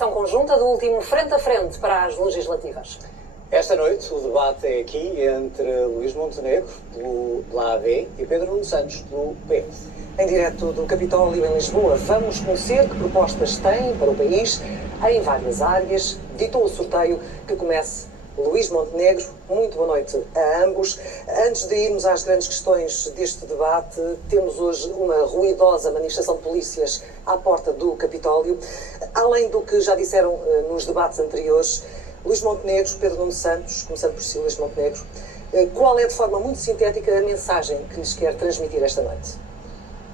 edição conjunta do último Frente a Frente para as legislativas. Esta noite o debate é aqui entre Luís Montenegro, pela AD, e Pedro Nuno Santos, pelo PS. Em direto do Capitólio em Lisboa, vamos conhecer que propostas têm para o país em várias áreas. Ditou o sorteio que comece Luís Montenegro. Muito boa noite a ambos. Antes de irmos às grandes questões deste debate, temos hoje uma ruidosa manifestação de polícias à porta do Capitólio. Além do que já disseram nos debates anteriores, Luís Montenegro, Pedro Nuno Santos, começando por si, Luís Montenegro, qual é de forma muito sintética a mensagem que lhes quer transmitir esta noite?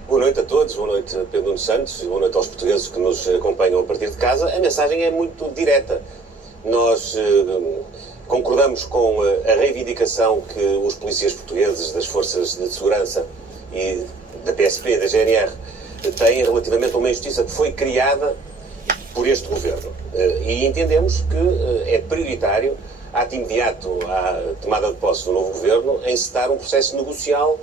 Boa noite a todos, boa noite Pedro Nuno Santos e boa noite aos portugueses que nos acompanham a partir de casa. A mensagem é muito direta. Nós concordamos com a reivindicação que os polícias portugueses das forças de segurança e da PSP e da GNR têm relativamente a uma injustiça que foi criada por este governo. E entendemos que é prioritário, ato imediato à tomada de posse do novo governo, encetar um processo negocial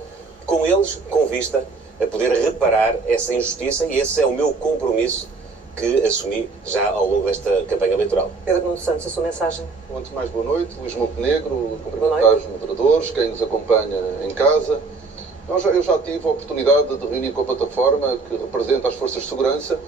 com eles, com vista a poder reparar essa injustiça, e esse é o meu compromisso que assumi já ao longo desta campanha eleitoral. Pedro Nuno Santos, a sua mensagem? Antes de mais, boa noite. Luís Montenegro, cumprimentar os moderadores, quem nos acompanha em casa. Eu já tive a oportunidade de reunir com a plataforma que representa as forças de segurança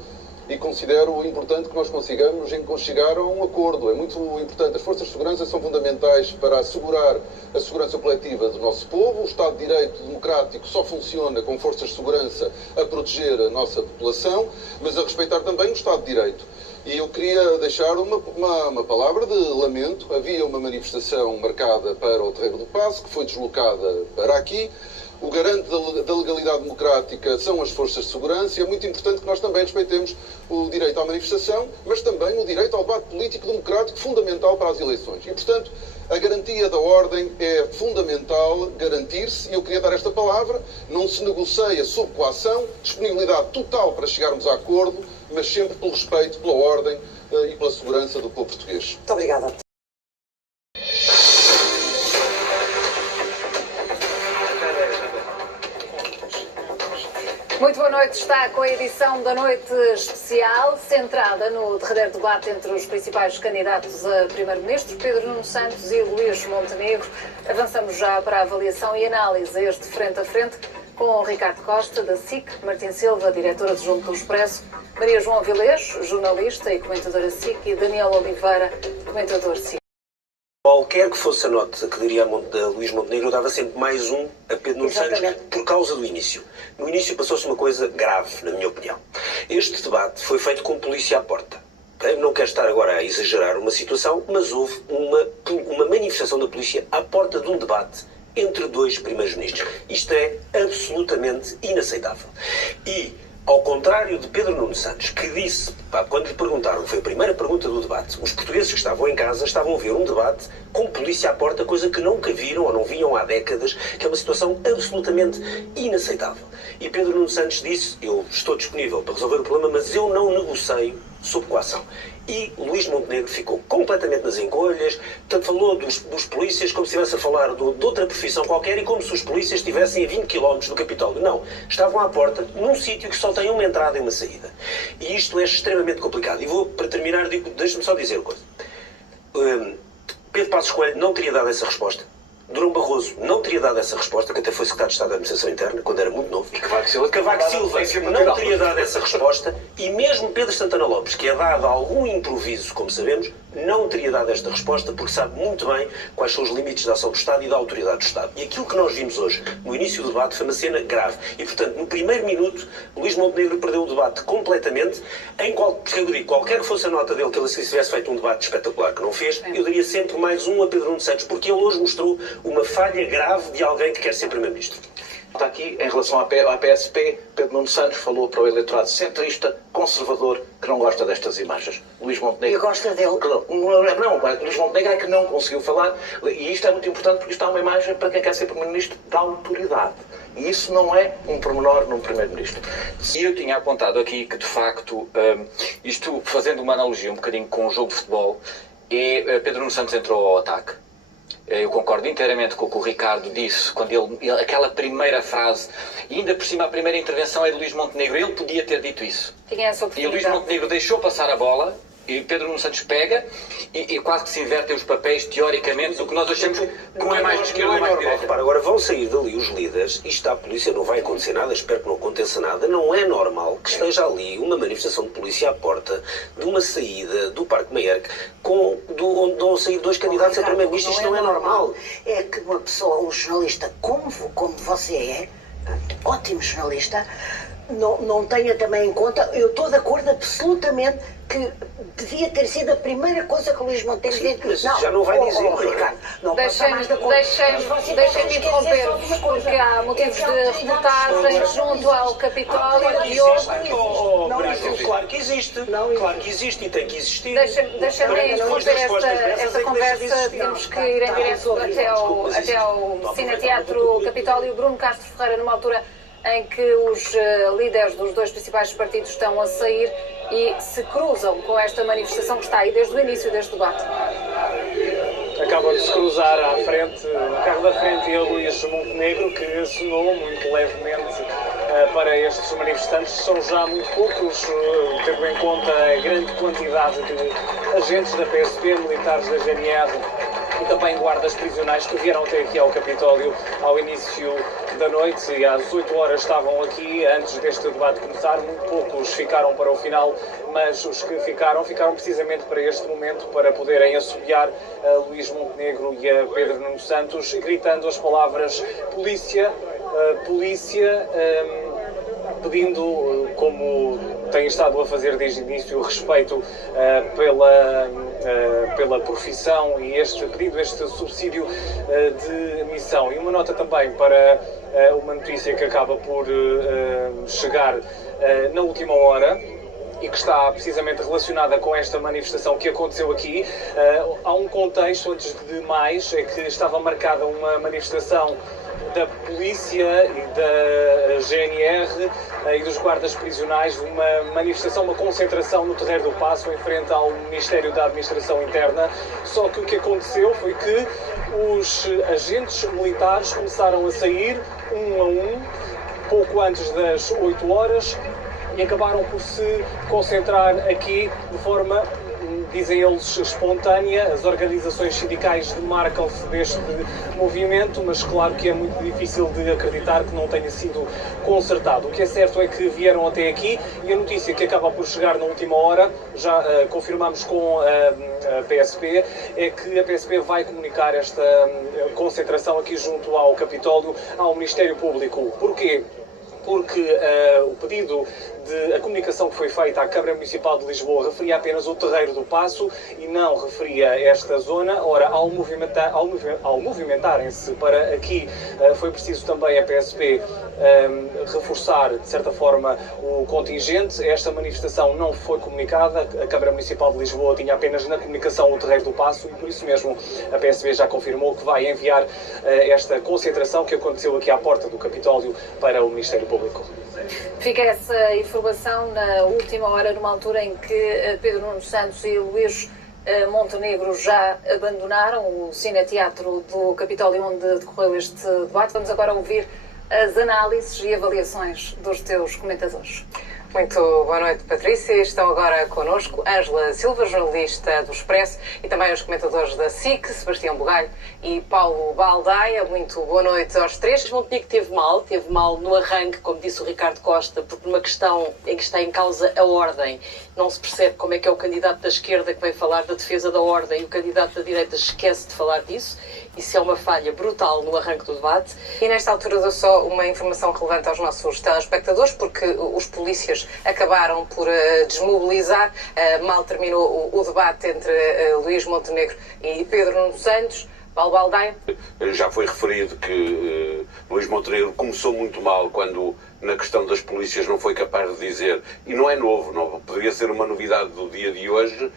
e considero importante que nós consigamos chegar a um acordo. É muito importante. As forças de segurança são fundamentais para assegurar a segurança coletiva do nosso povo. O Estado de Direito democrático só funciona com forças de segurança a proteger a nossa população, mas a respeitar também o Estado de Direito. E eu queria deixar uma palavra de lamento. Havia uma manifestação marcada para o Terreiro do Paço, que foi deslocada para aqui. O garante da legalidade democrática são as forças de segurança e é muito importante que nós também respeitemos o direito à manifestação, mas também o direito ao debate político democrático, fundamental para as eleições. E, portanto, a garantia da ordem é fundamental garantir-se, e eu queria dar esta palavra: não se negocia sob coação, disponibilidade total para chegarmos a acordo, mas sempre pelo respeito, pela ordem e pela segurança do povo português. Muito obrigada. Muito boa noite. Está com a edição da noite especial, centrada no derradeiro debate entre os principais candidatos a primeiro-ministro, Pedro Nuno Santos e Luís Montenegro. Avançamos já para a avaliação e análise a este frente a frente com o Ricardo Costa, da SIC, Martim Silva, diretora adjunta do Expresso, Maria João Avilés, jornalista e comentadora SIC, e Daniel Oliveira, comentador SIC. Qualquer que fosse a nota que daria a Luís Montenegro, eu dava sempre mais um a Pedro Nuno Santos por causa do início. No início passou-se uma coisa grave, na minha opinião. Este debate foi feito com polícia à porta. Não quero estar agora a exagerar uma situação, mas houve uma manifestação da polícia à porta de um debate entre dois primeiros-ministros. Isto é absolutamente inaceitável. E, ao contrário de Pedro Nuno Santos, que disse, quando lhe perguntaram, foi a primeira pergunta do debate, os portugueses que estavam em casa estavam a ver um debate com polícia à porta, coisa que nunca viram ou não viam há décadas, que é uma situação absolutamente inaceitável. E Pedro Nuno Santos disse: eu estou disponível para resolver o problema, mas eu não negocio sob coação. E Luís Montenegro ficou completamente nas encolhas, portanto falou dos polícias como se estivesse a falar de outra profissão qualquer e como se os polícias estivessem a 20 km do Capitólio. Não, estavam à porta, num sítio que só tem uma entrada e uma saída. E isto é extremamente complicado. E vou, para terminar, deixa-me só dizer uma coisa. Pedro Passos Coelho não teria dado essa resposta. Durão Barroso não teria dado essa resposta, que até foi secretário de Estado da Administração Interna, quando era muito novo. E Cavaco Silva não teria dado essa resposta, e mesmo Pedro Santana Lopes, que é dado algum improviso, como sabemos, não teria dado esta resposta, porque sabe muito bem quais são os limites da ação do Estado e da autoridade do Estado. E aquilo que nós vimos hoje, no início do debate, foi uma cena grave. E, portanto, no primeiro minuto, Luís Montenegro perdeu o debate completamente. Qualquer que fosse a nota dele, que ele tivesse feito um debate espetacular, que não fez, eu daria sempre mais um a Pedro Nuno Santos, porque ele hoje mostrou uma falha grave de alguém que quer ser Primeiro-Ministro. Está aqui, em relação à PSP, Pedro Nuno Santos falou para o eleitorado centrista, conservador, que não gosta destas imagens. Luís Montenegro... E gosta dele? Não, Luís Montenegro é que não conseguiu falar, e isto é muito importante porque isto é uma imagem para quem quer ser Primeiro-Ministro da autoridade. E isso não é um pormenor num Primeiro-Ministro. E eu tinha apontado aqui que, de facto, isto, fazendo uma analogia um bocadinho com o jogo de futebol, Pedro Nuno Santos entrou ao ataque. Eu concordo inteiramente com o que o Ricardo disse, quando aquela primeira frase, e ainda por cima a primeira intervenção é de Luís Montenegro, ele podia ter dito isso. Tinha essa E o oportunidade. Luís Montenegro deixou passar a bola E Pedro Nuno Santos pega e quase que se invertem os papéis, teoricamente, do que nós achamos que um é mais de esquerda ou mais de direita. Repara, agora vão sair dali os líderes, e está a polícia, não vai acontecer nada, espero que não aconteça nada. Não é normal que esteja ali uma manifestação de polícia à porta de uma saída do Parque Maierque onde vão sair 2 candidatos a primeiro-ministro. Isto não é normal. É que uma pessoa, um jornalista como você é, ótimo jornalista, não tenha também em conta, eu estou de acordo absolutamente que devia ter sido a primeira coisa que o Luís Montenegro disse. Mas já não vai dizer, Ricardo, não Deixem-me interromper, porque há motivos de reportagem junto ao Capitólio e hoje... Claro que existe. Claro que existe e tem que existir. Deixem-me interromper esta conversa. Temos que ir em direto até ao Cineteatro Capitólio. Bruno Castro Ferreira, numa altura em que os líderes dos 2 principais partidos estão a sair e se cruzam com esta manifestação que está aí desde o início deste debate. Acabam de se cruzar à frente, no carro da frente, e a Luís Montenegro, que assinou muito levemente para estes manifestantes. São já muito poucos, tendo em conta a grande quantidade de agentes da PSP, militares da GNR e também guardas prisionais que vieram até aqui ao Capitólio ao início da noite, e às 8 horas estavam aqui antes deste debate começar. Muito poucos ficaram para o final, mas os que ficaram precisamente para este momento, para poderem assobiar a Luís Montenegro e a Pedro Nuno Santos, gritando as palavras polícia, polícia, pedindo, como tem estado a fazer desde o início, respeito pela profissão e este pedido, este subsídio de missão. E uma nota também para uma notícia que acaba por chegar na última hora e que está precisamente relacionada com esta manifestação que aconteceu aqui. Há um contexto, antes de mais, é que estava marcada uma manifestação da polícia e da GNR e dos guardas prisionais, uma manifestação, uma concentração no Terreiro do Paço, em frente ao Ministério da Administração Interna. Só que o que aconteceu foi que os agentes militares começaram a sair, um a um, pouco antes das 8 horas, e acabaram por se concentrar aqui de forma, dizem eles, espontânea. As organizações sindicais demarcam-se deste movimento, mas claro que é muito difícil de acreditar que não tenha sido concertado. O que é certo é que vieram até aqui, e a notícia que acaba por chegar na última hora, já confirmamos com a PSP, é que a PSP vai comunicar esta concentração aqui junto ao Capitólio, ao Ministério Público. Porquê? Porque o pedido a comunicação que foi feita à Câmara Municipal de Lisboa referia apenas o Terreiro do Paço e não referia esta zona. Ora, ao movimentarem-se para aqui, foi preciso também a PSP reforçar, de certa forma, o contingente. Esta manifestação não foi comunicada, a Câmara Municipal de Lisboa tinha apenas na comunicação o Terreiro do Paço, e por isso mesmo a PSP já confirmou que vai enviar esta concentração que aconteceu aqui à porta do Capitólio para o Ministério Público. Fica essa informação na última hora, numa altura em que Pedro Nuno Santos e Luís Montenegro já abandonaram o Cineteatro do Capitólio, onde decorreu este debate. Vamos agora ouvir as análises e avaliações dos teus comentadores. Muito boa noite, Patrícia. Estão agora connosco Ângela Silva, jornalista do Expresso, e também os comentadores da SIC, Sebastião Bugalho e Paulo Baldaia. Muito boa noite aos três. Montenegro teve mal no arranque, como disse o Ricardo Costa, porque numa questão em que está em causa a ordem, não se percebe como é que é o candidato da esquerda que vem falar da defesa da ordem e o candidato da direita esquece de falar disso. Isso é uma falha brutal no arranque do debate. E nesta altura dou só uma informação relevante aos nossos telespectadores, porque os polícias acabaram por desmobilizar. Mal terminou o debate entre Luís Montenegro e Pedro Nuno Santos. Paulo Baldaia. Já foi referido que Luís Montenegro começou muito mal quando, na questão das polícias, não foi capaz de dizer, e não é novo, não poderia ser uma novidade do dia de hoje,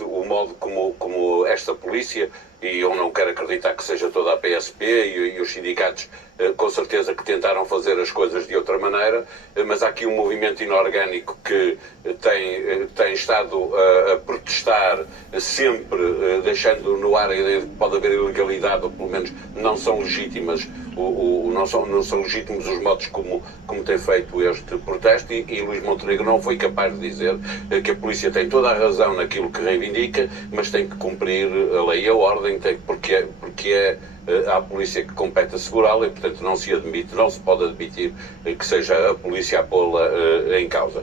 o modo como esta polícia, e eu não quero acreditar que seja toda a PSP e os sindicatos, com certeza que tentaram fazer as coisas de outra maneira, mas há aqui um movimento inorgânico que tem estado a protestar sempre, deixando no ar a ideia de que pode haver ilegalidade, ou pelo menos não são legítimas não são legítimos os modos como tem feito este protesto e Luís Montenegro não foi capaz de dizer que a polícia tem toda a razão naquilo que reivindica, mas tem que cumprir a lei e a ordem, porque é à polícia que compete assegurá-la e, portanto, não se pode admitir que seja a polícia a pô-la em causa.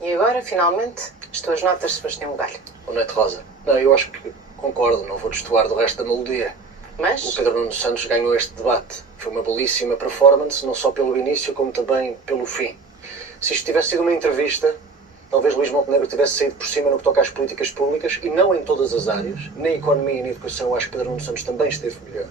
E agora, finalmente, as tuas notas, Sebastião Bugalho. Boa noite, Rosa. Não, eu acho que concordo, não vou destoar do resto da melodia. Mas? O Pedro Nuno Santos ganhou este debate. Foi uma belíssima performance, não só pelo início, como também pelo fim. Se isto tivesse sido uma entrevista, talvez Luís Montenegro tivesse saído por cima no que toca às políticas públicas, e não em todas as áreas. Na economia e na educação, acho que Pedro Nuno Santos também esteve melhor.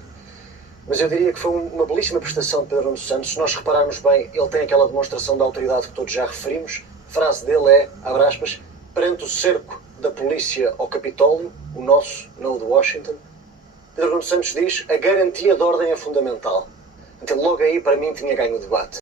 Mas eu diria que foi uma belíssima prestação de Pedro Nuno Santos. Se nós repararmos bem, ele tem aquela demonstração de autoridade que todos já referimos. A frase dele é, abre aspas, perante o cerco da polícia ao Capitólio, o nosso, não o de Washington, Pedro Nuno Santos diz, a garantia de ordem é fundamental. Então logo aí, para mim, tinha ganho o debate.